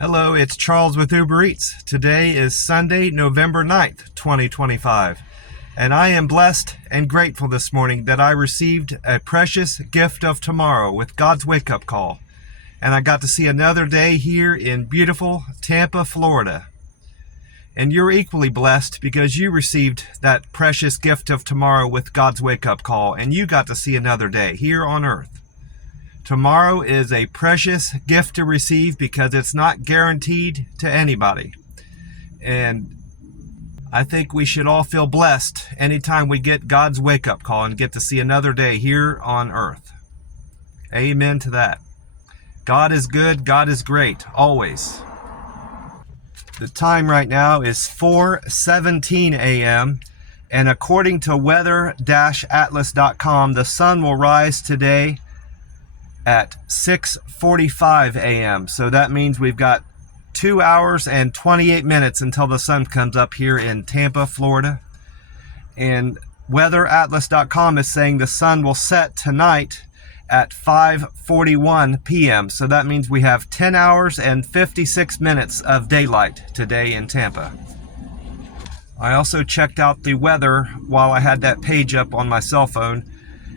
Hello, it's Charles with Uber Eats. Today is Sunday, November 9th, 2025. And I am blessed and grateful this morning that I received a precious gift of tomorrow with God's wake-up call. And I got to see another day here in beautiful Tampa, Florida. And you're equally blessed because you received that precious gift of tomorrow with God's wake-up call, and you got to see another day here on earth. Tomorrow is a precious gift to receive because it's not guaranteed to anybody. And I think we should all feel blessed anytime we get God's wake-up call and get to see another day here on earth. Amen to that. God is good, God is great, always. The time right now is 4:17 a.m. and according to weather-atlas.com, the sun will rise today at 6:45 a.m. So that means we've got 2 hours and 28 minutes until the sun comes up here in Tampa, Florida. And weather-atlas.com is saying the sun will set tonight at 5:41 p.m. So that means we have 10 hours and 56 minutes of daylight today in Tampa. I also checked out the weather while I had that page up on my cell phone.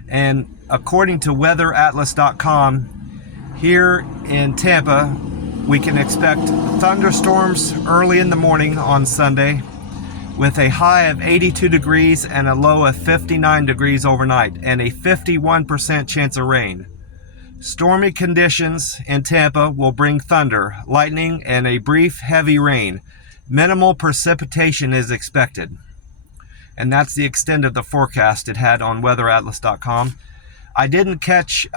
And according to weather-atlas.com, here in Tampa, we can expect thunderstorms early in the morning on Sunday with a high of 82 degrees and a low of 59 degrees overnight and a 51% chance of rain. Stormy conditions in Tampa will bring thunder, lightning, and a brief heavy rain. Minimal precipitation is expected. And that's the extent of the forecast it had on weather-atlas.com. I didn't catch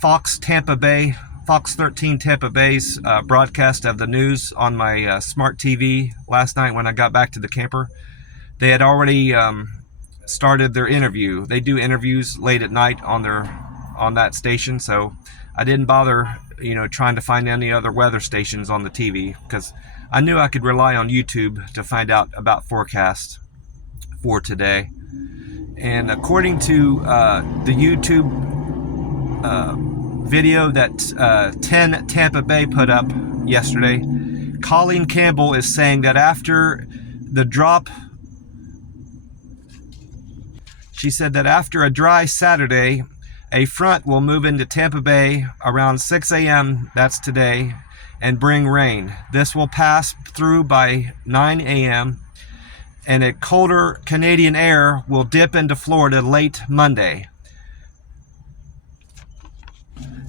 Fox 13 Tampa Bay's broadcast of the news on my smart TV last night when I got back to the camper. They had already started their interview. They do interviews late at night on that station, so I didn't bother, trying to find any other weather stations on the TV because I knew I could rely on YouTube to find out about forecasts for today. And according to the YouTube video that 10 Tampa Bay put up yesterday, Colleen Campbell is saying that after the drop, she said that after a dry Saturday, a front will move into Tampa Bay around 6 a.m., that's today, and bring rain. This will pass through by 9 a.m., and a colder Canadian air will dip into Florida late Monday.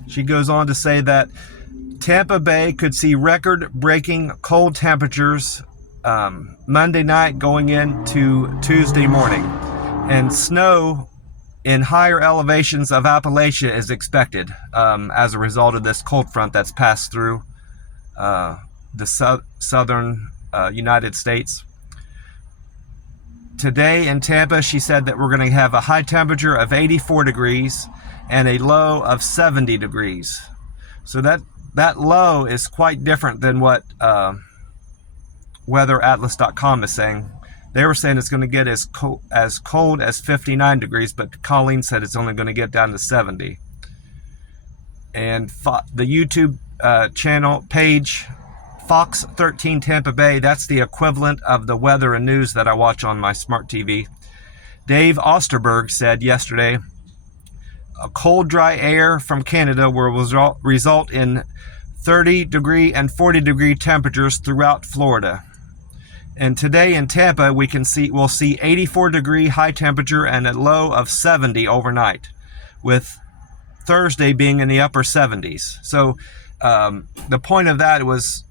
She goes on to say that Tampa Bay could see record-breaking cold temperatures Monday night going into Tuesday morning, and snow in higher elevations of Appalachia is expected as a result of this cold front that's passed through the southern United States. Today in Tampa, she said that we're going to have a high temperature of 84 degrees and a low of 70 degrees. So that low is quite different than what weather-atlas.com is saying. They were saying it's going to get as cold as 59 degrees, but Colleen said it's only going to get down to 70. And the YouTube channel page, Fox 13 Tampa Bay, that's the equivalent of the weather and news that I watch on my smart TV. Dave Osterberg said yesterday, a cold, dry air from Canada will result in 30-degree and 40-degree temperatures throughout Florida. And today in Tampa, we'll see 84-degree high temperature and a low of 70 overnight, with Thursday being in the upper 70s. So the point of that was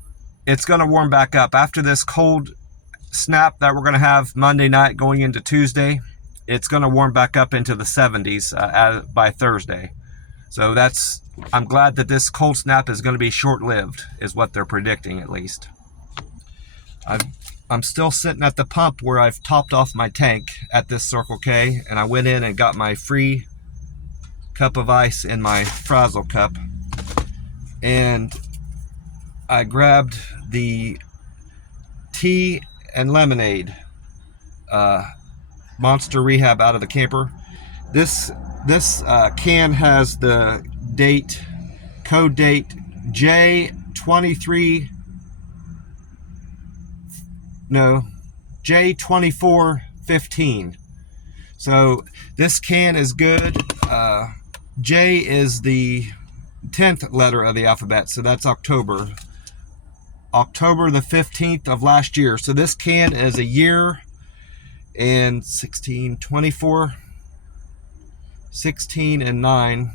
it's going to warm back up. After this cold snap that we're going to have Monday night going into Tuesday, it's going to warm back up into the 70s by Thursday. So I'm glad that this cold snap is going to be short-lived, is what they're predicting at least. I'm still sitting at the pump where I've topped off my tank at this Circle K, and I went in and got my free cup of ice in my Frazzle cup, and I grabbed the tea and lemonade Monster Rehab out of the camper. This can has the code date J J2415. So this can is good. J is the 10th letter of the alphabet, so that's October the 15th of last year. So this can is a year and 16, 24, 16 and 9,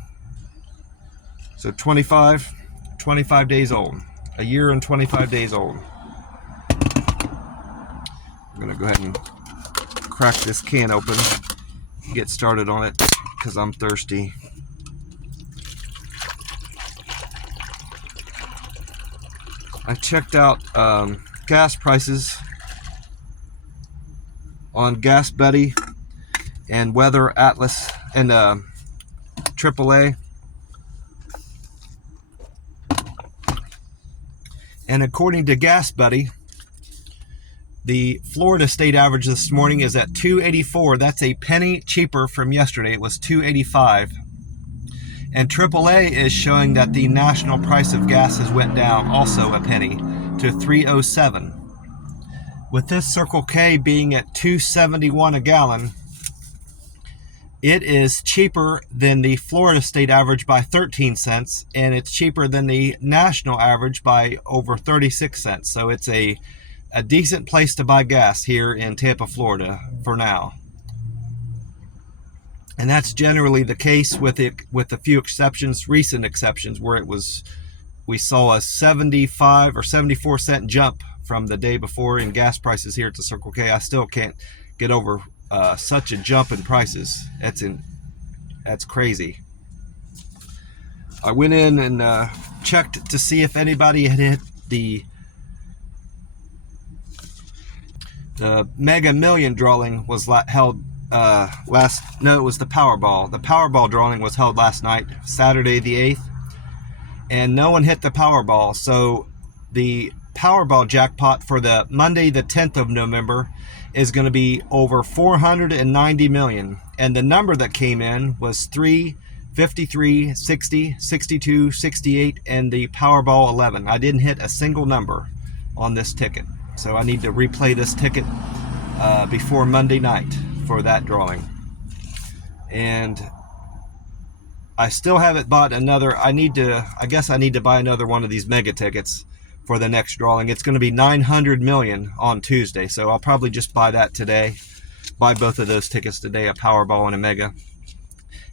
so 25 days old. A year and 25 days old. I'm gonna go ahead and crack this can open, get started on it because I'm thirsty. I checked out gas prices on Gas Buddy and Weather Atlas and AAA. And according to Gas Buddy, the Florida state average this morning is at $2.84. That's a penny cheaper from yesterday. It was $2.85. And AAA is showing that the national price of gas has went down also a penny to $3.07. With this Circle K being at $2.71 a gallon, it is cheaper than the Florida state average by 13 cents, and it's cheaper than the national average by over 36 cents. So it's a decent place to buy gas here in Tampa, Florida for now. And that's generally the case with a few exceptions, recent exceptions, where we saw a 75 or 74 cent jump from the day before in gas prices here at the Circle K. I still can't get over such a jump in prices. That's crazy. I went in and checked to see if anybody had hit the Mega Million drawing was held it was the Powerball. The Powerball drawing was held last night, Saturday the 8th, and no one hit the Powerball. So the Powerball jackpot for the Monday the 10th of November is going to be over 490 million, and the number that came in was 3, 53, 60, 62, 68, and the Powerball 11. I didn't hit a single number on this ticket, so I need to replay this ticket before Monday night for that drawing. And I still haven't bought another. I guess I need to buy another one of these mega tickets for the next drawing. It's going to be 900 million on Tuesday, so I'll probably just buy that today. Buy both of those tickets today, a Powerball and a mega.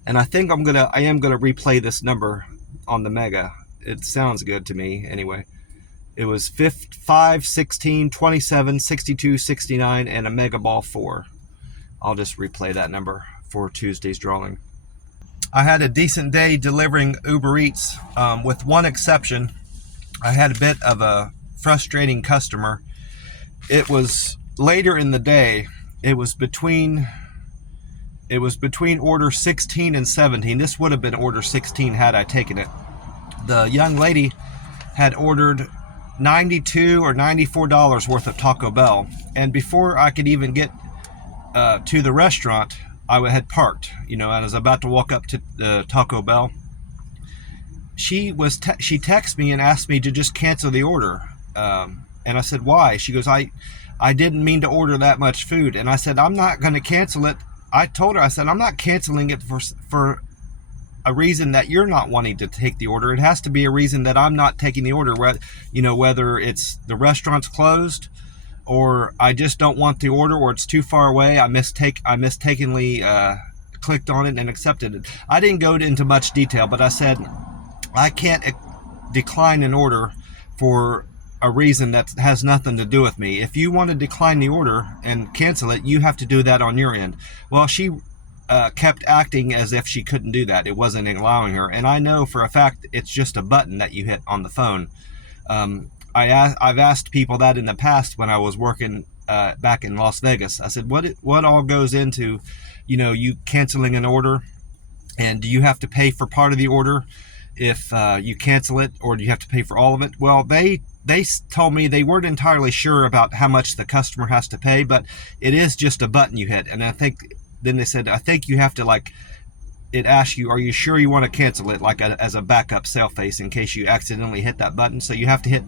And I think I am gonna replay this number on the mega. It sounds good to me anyway. It was 5, 16, 27, 62, 69, and a mega ball 4. I'll just replay that number for Tuesday's drawing. I had a decent day delivering Uber Eats, with one exception. I had a bit of a frustrating customer. It was later in the day. It was between order 16 and 17. This would have been order 16 had I taken it. The young lady had ordered $92 or $94 worth of Taco Bell, and before I could even get to the restaurant, I had parked. And I was about to walk up to the Taco Bell. She texted me and asked me to just cancel the order, and I said, why? She goes, I didn't mean to order that much food. And I said, I'm not going to cancel it. I told her, I said, I'm not canceling it for a reason that you're not wanting to take the order. It has to be a reason that I'm not taking the order, whether it's the restaurant's closed, or I just don't want the order, or it's too far away. I mistakenly clicked on it and accepted it. I didn't go into much detail, but I said, I can't decline an order for a reason that has nothing to do with me. If you want to decline the order and cancel it, you have to do that on your end. Well, she kept acting as if she couldn't do that. It wasn't allowing her. And I know for a fact it's just a button that you hit on the phone. I've asked people that in the past when I was working back in Las Vegas. I said, what all goes into, you canceling an order? And do you have to pay for part of the order if you cancel it, or do you have to pay for all of it? Well, they told me they weren't entirely sure about how much the customer has to pay, but it is just a button you hit. And then they said, I think you have to it asks you, are you sure you want to cancel it, like as a backup sale face in case you accidentally hit that button. So you have to hit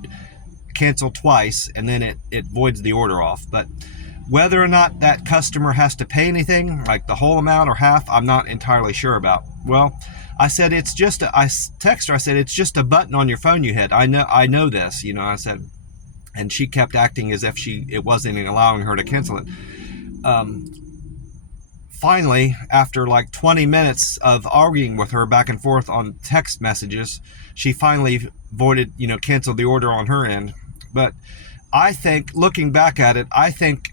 cancel twice, and then it voids the order off. But whether or not that customer has to pay anything, like the whole amount or half, I'm not entirely sure about. Well, I said, I text her, I said, it's just a button on your phone you hit. I know this, I said, and she kept acting as if it wasn't allowing her to cancel it. Finally, after like 20 minutes of arguing with her back and forth on text messages, she finally canceled the order on her end. But I think, looking back at it, I think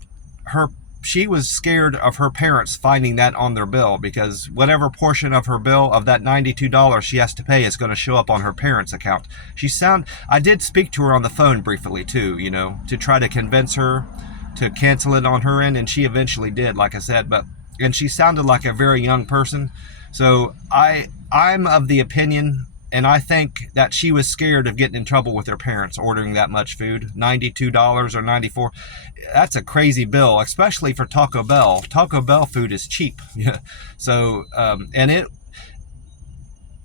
she was scared of her parents finding that on their bill, because whatever portion of her bill of that $92 she has to pay is going to show up on her parents' account. I did speak to her on the phone briefly too, to try to convince her to cancel it on her end, and she eventually did, like I said, and she sounded like a very young person. So I'm of the opinion, and I think that she was scared of getting in trouble with her parents ordering that much food. $92 or $94. That's a crazy bill, especially for Taco Bell. Taco Bell food is cheap. So, and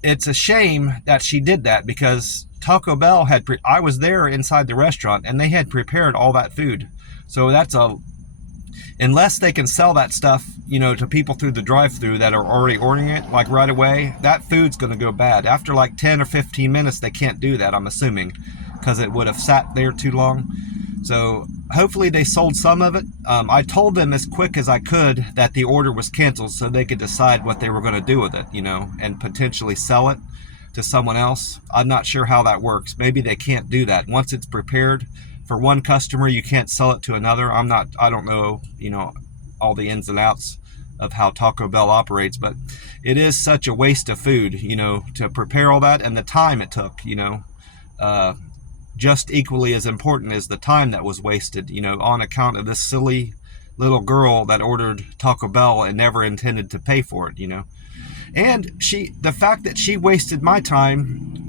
it's a shame that she did that, because Taco Bell I was there inside the restaurant, and they had prepared all that food. So unless they can sell that stuff, to people through the drive-thru that are already ordering it, like right away, that food's going to go bad. After like 10 or 15 minutes, they can't do that, I'm assuming, because it would have sat there too long. So hopefully they sold some of it. I told them as quick as I could that the order was canceled, so they could decide what they were going to do with it, and potentially sell it to someone else. I'm not sure how that works. Maybe they can't do that. Once it's prepared for one customer, you can't sell it to another. I don't know, all the ins and outs of how Taco Bell operates, but it is such a waste of food, to prepare all that, and the time it took, just equally as important as the time that was wasted, on account of this silly little girl that ordered Taco Bell and never intended to pay for it, And the fact that she wasted my time,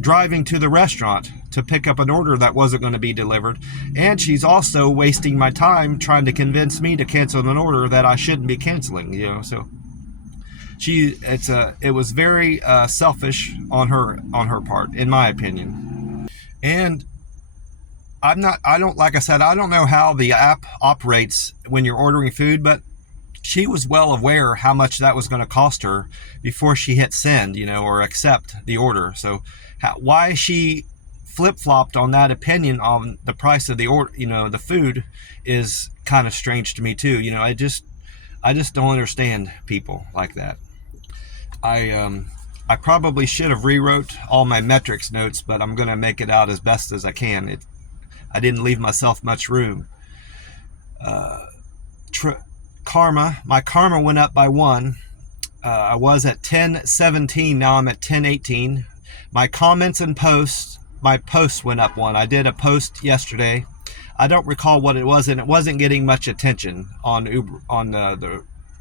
driving to the restaurant to pick up an order that wasn't going to be delivered, and she's also wasting my time trying to convince me to cancel an order that I shouldn't be canceling, So it was very selfish on her part, in my opinion. And like I said, I don't know how the app operates when you're ordering food, but she was well aware how much that was going to cost her before she hit send, or accept the order. So why she flip-flopped on that opinion on the price of the order, the food, is kind of strange to me too. I just don't understand people like that. I probably should have rewrote all my metrics notes, but I'm going to make it out as best as I can. I didn't leave myself much room. My karma went up by 1. I was at 1017, now I'm at 1018. My comments and posts, my posts went up 1. I did a post yesterday. I don't recall what it was, and it wasn't getting much attention on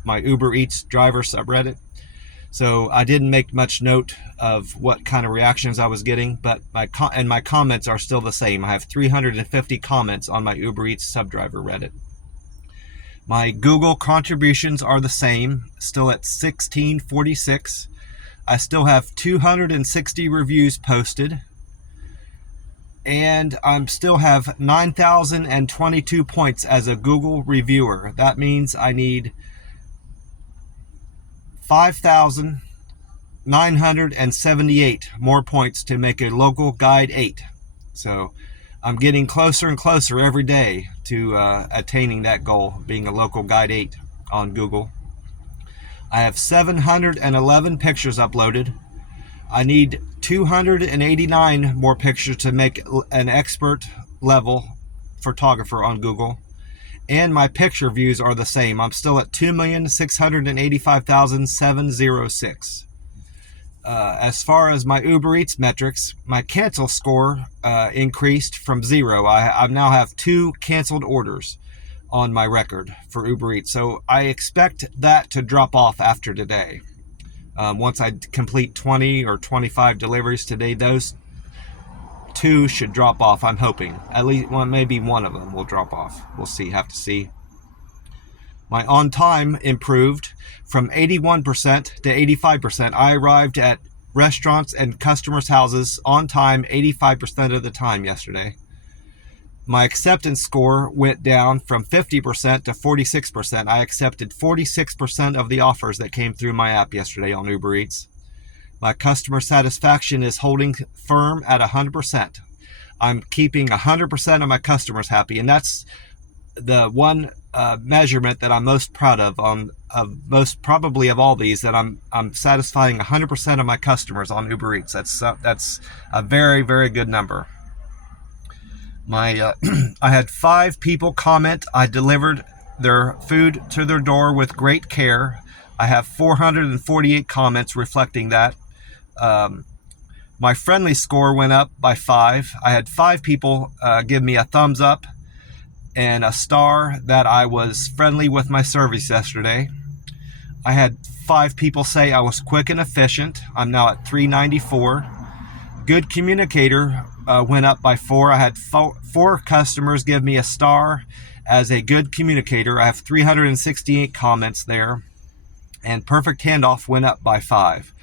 my Uber Eats driver subreddit. So I didn't make much note of what kind of reactions I was getting, but my comments are still the same. I have 350 comments on my Uber Eats subdriver Reddit. My Google contributions are the same, still at 1646. I still have 260 reviews posted, and I still have 9,022 points as a Google reviewer. That means I need 5,978 more points to make a local guide 8. So I'm getting closer and closer every day to attaining that goal, being a local guide 8 on Google. I have 711 pictures uploaded. I need 289 more pictures to make an expert level photographer on Google. And my picture views are the same. I'm still at 2,685,706. As far as my Uber Eats metrics, my cancel score increased from 0. I now have 2 canceled orders on my record for Uber Eats. So I expect that to drop off after today. Once I complete 20 or 25 deliveries today, those 2 should drop off, I'm hoping. At least maybe one of them will drop off. We'll see, have to see. My on time improved from 81% to 85%. I arrived at restaurants and customers' houses on time 85% of the time yesterday. My acceptance score went down from 50% to 46%. I accepted 46% of the offers that came through my app yesterday on Uber Eats. My customer satisfaction is holding firm at 100%. I'm keeping 100% of my customers happy, and that's the one measurement that I'm most proud of most probably of all these, that I'm satisfying 100% of my customers on Uber Eats. That's a very, very good number. I had 5 people comment I delivered their food to their door with great care. I have 448 comments reflecting that. My friendly score went up by 5. I had 5 people give me a thumbs up and a star that I was friendly with my service yesterday. I had 5 people say I was quick and efficient. I'm now at 394. Good communicator went up by 4. I had 4 customers give me a star as a good communicator. I have 368 comments there. And perfect handoff went up by 5.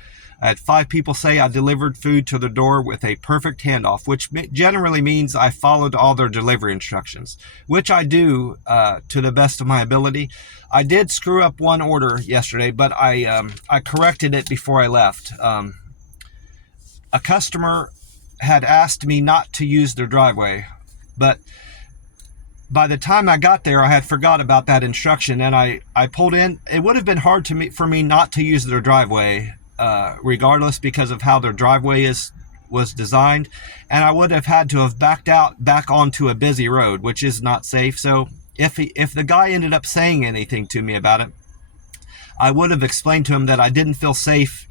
I had 5 people say I delivered food to the door with a perfect handoff, which generally means I followed all their delivery instructions, which I do to the best of my ability. I did screw up one order yesterday, but I corrected it before I left. A customer had asked me not to use their driveway, but by the time I got there, I had forgot about that instruction, and I pulled in. It would have been hard for me not to use their driveway, regardless, because of how their driveway was designed, and I would have had to have backed out back onto a busy road, which is not safe. So if the guy ended up saying anything to me about it, I would have explained to him that I didn't feel safe,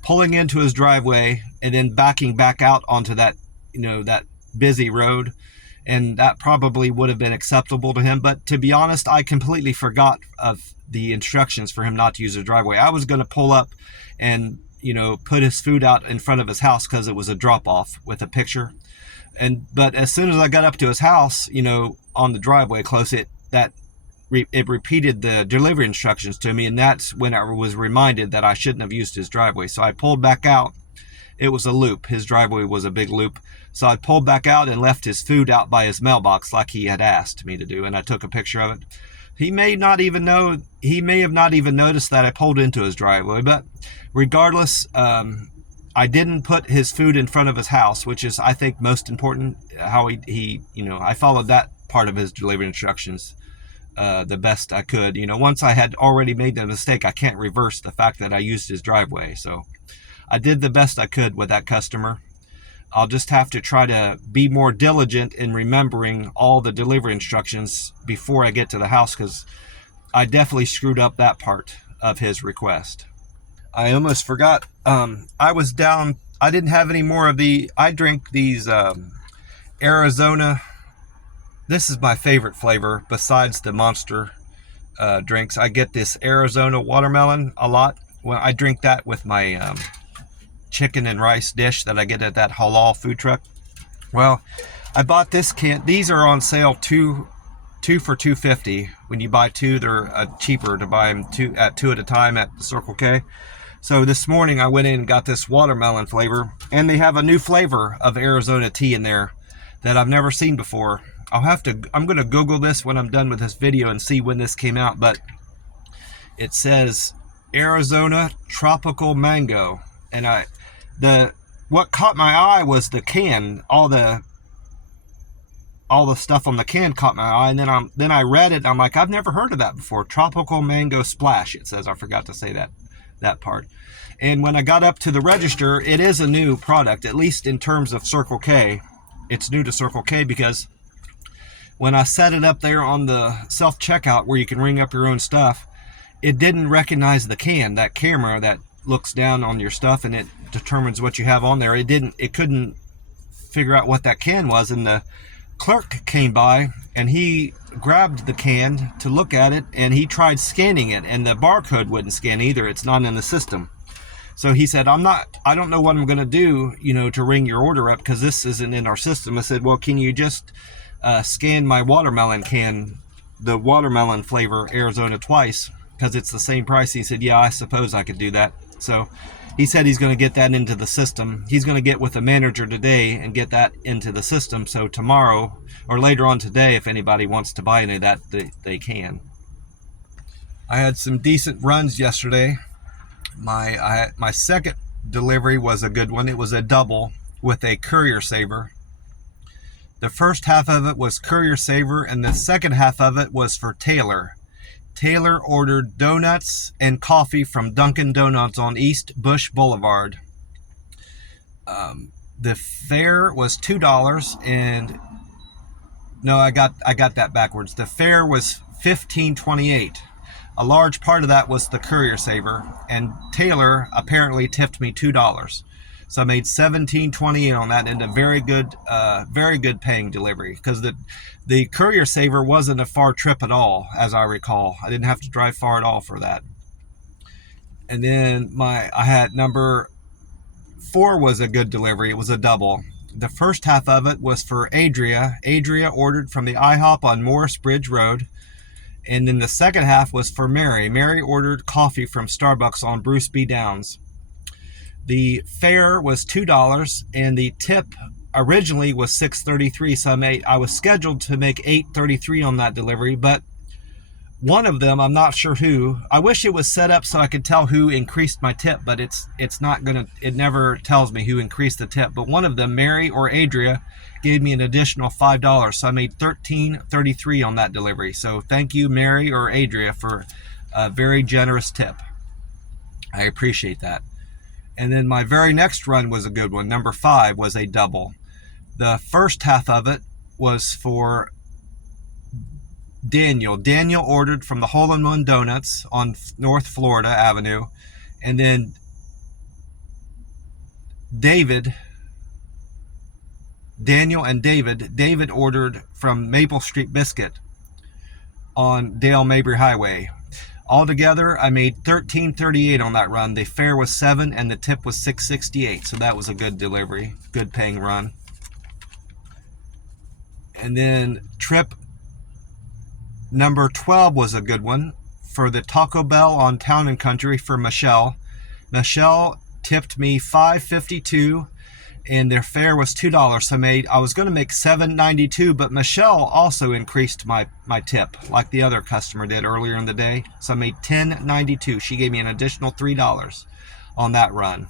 pulling into his driveway and then backing back out onto that, that busy road. And that probably would have been acceptable to him. But to be honest, I completely forgot of the instructions for him not to use the driveway. I was going to pull up and, put his food out in front of his house because it was a drop-off with a picture. But as soon as I got up to his house, on the driveway close, it repeated the delivery instructions to me. And that's when I was reminded that I shouldn't have used his driveway. So I pulled back out. It was a loop. His driveway was a big loop. So I pulled back out and left his food out by his mailbox like he had asked me to do. And I took a picture of it. He may have not even noticed that I pulled into his driveway. But regardless, I didn't put his food in front of his house, which is, I think, most important. How I followed that part of his delivery instructions the best I could. Once I had already made the mistake, I can't reverse the fact that I used his driveway. So I did the best I could with that customer. I'll just have to try to be more diligent in remembering all the delivery instructions before I get to the house, because I definitely screwed up that part of his request. I almost forgot. I was down. I didn't have any more of I drink these Arizona. This is my favorite flavor besides the Monster drinks. I get this Arizona watermelon a lot. Well, I drink that with my chicken and rice dish that I get at that halal food truck. Well, I bought this can. These are on sale two for $2.50. When you buy 2, they're cheaper to buy them two at a time at the Circle K. So this morning I went in and got this watermelon flavor, and they have a new flavor of Arizona tea in there that I've never seen before. I'm going to Google this when I'm done with this video and see when this came out, but it says Arizona Tropical Mango. And what caught my eye was the can. All the stuff on the can caught my eye, and then I read it, and I'm like, I've never heard of that before. Tropical Mango Splash, it says. I forgot to say that part. And when I got up to the register, it is a new product, at least in terms of Circle K. It's new to Circle K because when I set it up there on the self-checkout where you can ring up your own stuff, it didn't recognize the can, that camera that looks down on your stuff and it determines what you have on there. It couldn't figure out what that can was, and the clerk came by and he grabbed the can to look at it, and he tried scanning it, and the barcode wouldn't scan either. It's not in the system. So he said, I don't know what I'm going to do, to ring your order up because this isn't in our system. I said, well, can you just scan my watermelon can the watermelon flavor Arizona twice because it's the same price. He said, yeah, I suppose I could do that. So he said he's going to get that into the system. He's going to get with the manager today and get that into the system. So tomorrow or later on today, if anybody wants to buy any of that, they can. I had some decent runs yesterday. My second delivery was a good one. It was a double with a Courier Saver. The first half of it was Courier Saver, and the second half of it was for Taylor. Taylor ordered donuts and coffee from Dunkin' Donuts on East Bush Boulevard. The fare was $2, and no, I got that backwards. The fare was $15.28. A large part of that was the Courier Saver, and Taylor apparently tipped me $2. So I made $17.28 on that, and a very good paying delivery, because the Courier Saver wasn't a far trip at all, as I recall. I didn't have to drive far at all for that. And then I had number 4 was a good delivery. It was a double. The first half of it was for Adria. Adria ordered from the IHOP on Morris Bridge Road. And then the second half was for Mary. Mary ordered coffee from Starbucks on Bruce B. Downs. The fare was $2, and the tip originally was $6.33. So I was scheduled to make $8.33 on that delivery, but one of them, I'm not sure who. I wish it was set up so I could tell who increased my tip, but it's not gonna. It never tells me who increased the tip. But one of them, Mary or Adria, gave me an additional $5, so I made $13.33 on that delivery. So thank you, Mary or Adria, for a very generous tip. I appreciate that. And then my very next run was a good one. Number 5 was a double. The first half of it was for Daniel. Daniel ordered from the Hole in One Donuts on North Florida Avenue. And then Daniel and David ordered from Maple Street Biscuit on Dale Mabry Highway. Altogether, I made $13.38 on that run. The fare was $7 and the tip was $6.68. So that was a good delivery, good paying run. And then trip number 12 was a good one for the Taco Bell on Town and Country for Michelle. Michelle tipped me $5.52 and their fare was $2. So I was going to make $7.92, but Michelle also increased my tip like the other customer did earlier in the day. So I made $10.92. She gave me an additional $3 on that run.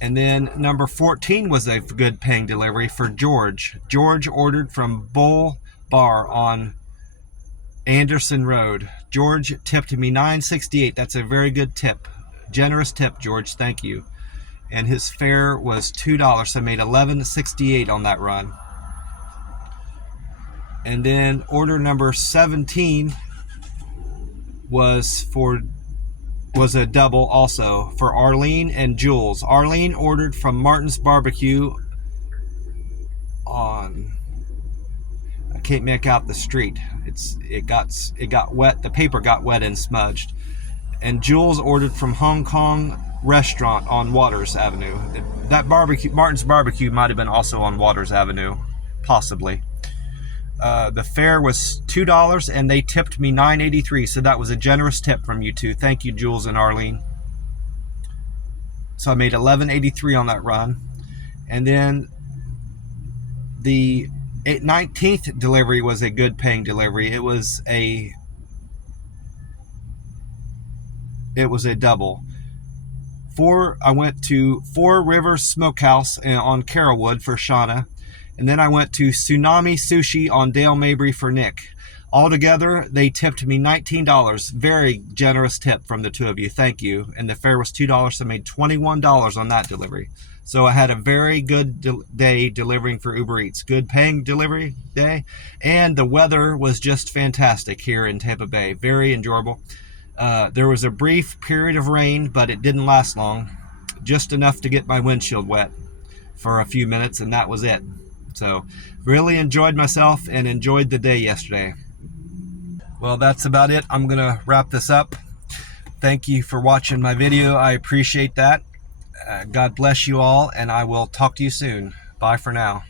And then number 14 was a good paying delivery for George. George ordered from Bull Bar on Anderson Road. George tipped me $9.68. That's a very good tip. Generous tip, George. Thank you. And his fare was $2, so I made $11.68 on that run. And then order number 17 was a double also for Arlene and Jules. Arlene ordered from Martin's Barbecue on, I can't make out the street. It got wet. The paper got wet and smudged. And Jules ordered from Hong Kong Restaurant on Waters Avenue. That Martin's Barbecue might have been also on Waters Avenue, possibly. The fare was $2 and they tipped me $9.83, so that was a generous tip from you two. Thank you, Jules and Arlene. So I made $11.83 on that run. And then the 19th delivery was a good paying delivery. It was a double. I went to Four Rivers Smokehouse on Carrollwood for Shauna. And then I went to Tsunami Sushi on Dale Mabry for Nick. Altogether, they tipped me $19. Very generous tip from the two of you. Thank you. And the fare was $2, so I made $21 on that delivery. So I had a very good day delivering for Uber Eats. Good paying delivery day. And the weather was just fantastic here in Tampa Bay. Very enjoyable. There was a brief period of rain, but it didn't last long. Just enough to get my windshield wet for a few minutes, and that was it. So really enjoyed myself and enjoyed the day yesterday. Well, that's about it. I'm going to wrap this up. Thank you for watching my video. I appreciate that. God bless you all, and I will talk to you soon. Bye for now.